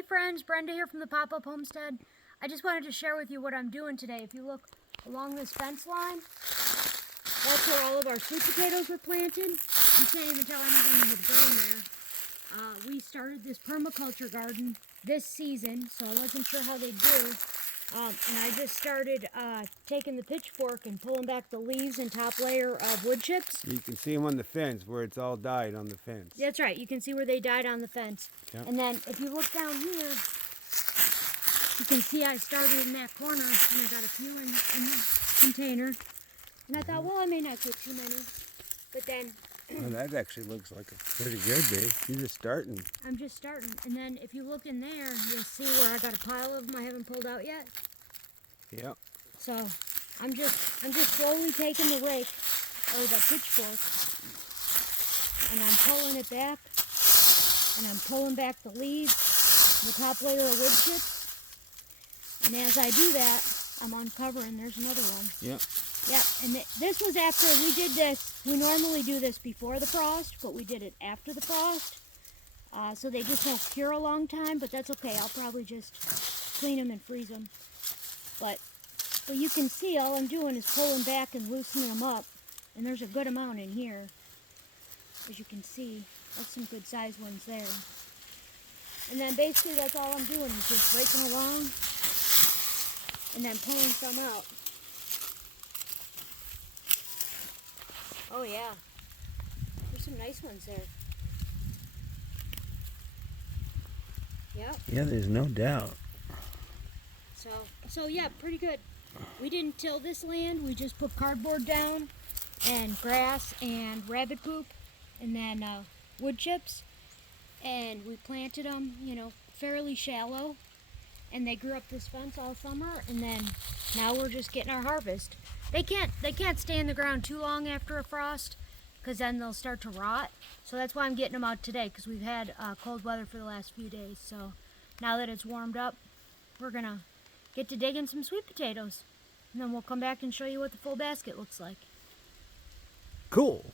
Hey friends, Brenda here from the Pop-Up Homestead. I just wanted to share with you what I'm doing today. If you look along this fence line, that's where all of our sweet potatoes were planted. You can't even tell anything had grown there. We started this permaculture garden this season, so I wasn't sure how they'd do. And I just started taking the pitchfork and pulling back the leaves and top layer of wood chips. You can see them on the fence where it's all died on the fence. That's right. You can see where they died on the fence. Yep. And then if you look down here, you can see I started in that corner and I got a few in the container. And I thought, well, I may not get too many. But then... Well, that actually looks like it's pretty good, Dave. You're just starting. I'm just starting. And then if you look in there, you'll see where I got a pile of them I haven't pulled out yet. Yep. So I'm just slowly taking the rake or the pitchfork and I'm pulling it back and I'm pulling back the leaves, the top layer of wood chips. And as I do that, I'm uncovering. There's another one. Yep. Yep, and this was after we did this. We normally do this before the frost, but we did it after the frost. So they just don't cure a long time, but that's okay. I'll probably just clean them and freeze them. But you can see all I'm doing is pulling back and loosening them up. And there's a good amount in here. As you can see, that's some good sized ones there. And then basically that's all I'm doing is just raking along and then pulling some out. Oh yeah, there's some nice ones there. Yep. Yeah, there's no doubt. So yeah, pretty good. We didn't till this land. We just put cardboard down and grass and rabbit poop and then wood chips. And we planted them, you know, fairly shallow. And they grew up this fence all summer. And then now we're just getting our harvest. They can't stay in the ground too long after a frost because then they'll start to rot. So that's why I'm getting them out today because we've had cold weather for the last few days. So now that it's warmed up, we're going to get to digging some sweet potatoes. And then we'll come back and show you what the full basket looks like. Cool.